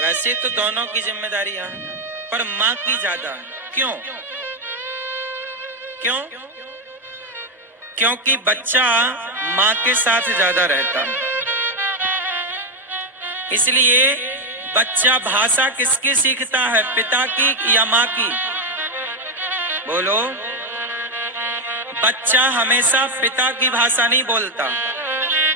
वैसे तो दोनों की जिम्मेदारियां हैं, पर माँ की ज्यादा है। क्यों? क्यों? क्योंकि बच्चा माँ के साथ ज्यादा रहता है। इसलिए बच्चा भाषा किसकी सीखता है, पिता की या माँ की? बोलो। बच्चा हमेशा पिता की भाषा नहीं बोलता,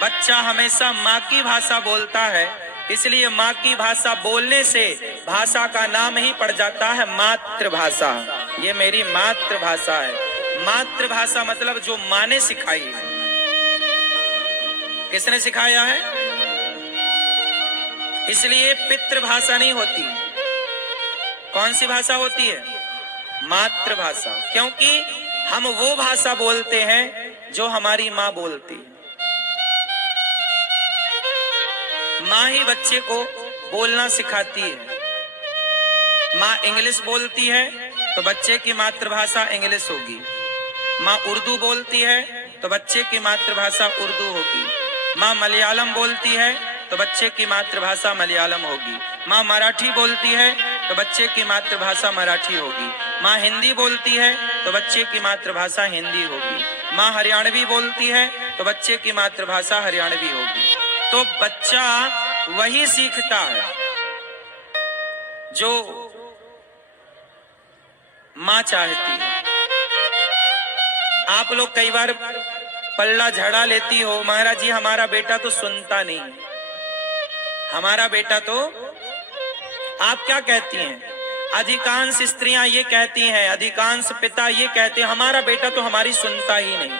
बच्चा हमेशा माँ की भाषा बोलता है। इसलिए माँ की भाषा बोलने से भाषा का नाम ही पड़ जाता है मातृभाषा। ये मेरी मातृभाषा है। मातृभाषा मतलब जो माँ ने सिखाई है। किसने सिखाया है? इसलिए पितृभाषा नहीं होती। कौन सी भाषा होती है? मातृभाषा। क्योंकि हम वो भाषा बोलते हैं जो हमारी माँ बोलती है। माँ ही बच्चे को बोलना सिखाती है। माँ इंग्लिश बोलती है तो बच्चे की मातृभाषा इंग्लिश होगी। माँ उर्दू बोलती है तो बच्चे की मातृभाषा उर्दू होगी। माँ मलयालम बोलती है तो बच्चे की मातृभाषा मलयालम होगी। माँ मराठी बोलती है तो बच्चे की मातृभाषा मराठी होगी। माँ हिंदी बोलती है तो बच्चे की मातृभाषा हिंदी होगी। माँ हरियाणवी बोलती है तो बच्चे की मातृभाषा हरियाणवी होगी। तो बच्चा वही सीखता है जो माँ चाहती है। आप लोग कई बार पल्ला झड़ा लेती हो, महाराज जी हमारा बेटा तो सुनता नहीं, हमारा बेटा तो। आप क्या कहती हैं? अधिकांश स्त्रियां ये कहती हैं, अधिकांश पिता ये कहते हैं, हमारा बेटा तो हमारी सुनता ही नहीं।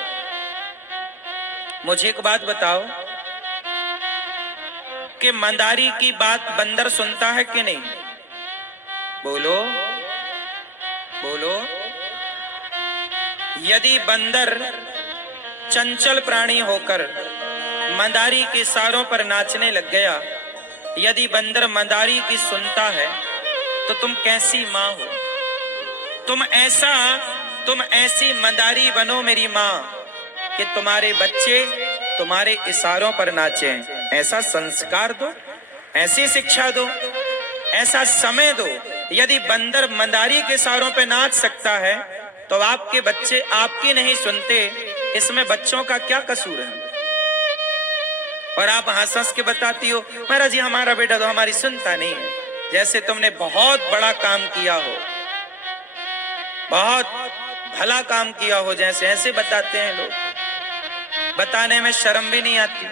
मुझे एक बात बताओ कि मंदारी की बात बंदर सुनता है कि नहीं? बोलो बोलो। यदि बंदर चंचल प्राणी होकर मंदारी के इशारों पर नाचने लग गया, यदि बंदर मंदारी की सुनता है, तो तुम कैसी माँ हो? तुम ऐसी मंदारी बनो मेरी माँ कि तुम्हारे बच्चे तुम्हारे इशारों पर नाचें। ऐसा संस्कार दो, ऐसी शिक्षा दो, ऐसा समय दो। यदि बंदर मंदारी के इशारों पर नाच सकता है तो आपके बच्चे आपकी नहीं सुनते, इसमें बच्चों का क्या कसूर है? और आप हंस हंस के बताती हो, महाराज जी हमारा बेटा तो हमारी सुनता नहीं है, जैसे तुमने बहुत बड़ा काम किया हो, बहुत भला काम किया हो, जैसे ऐसे बताते हैं लोग। बताने में शर्म भी नहीं आती।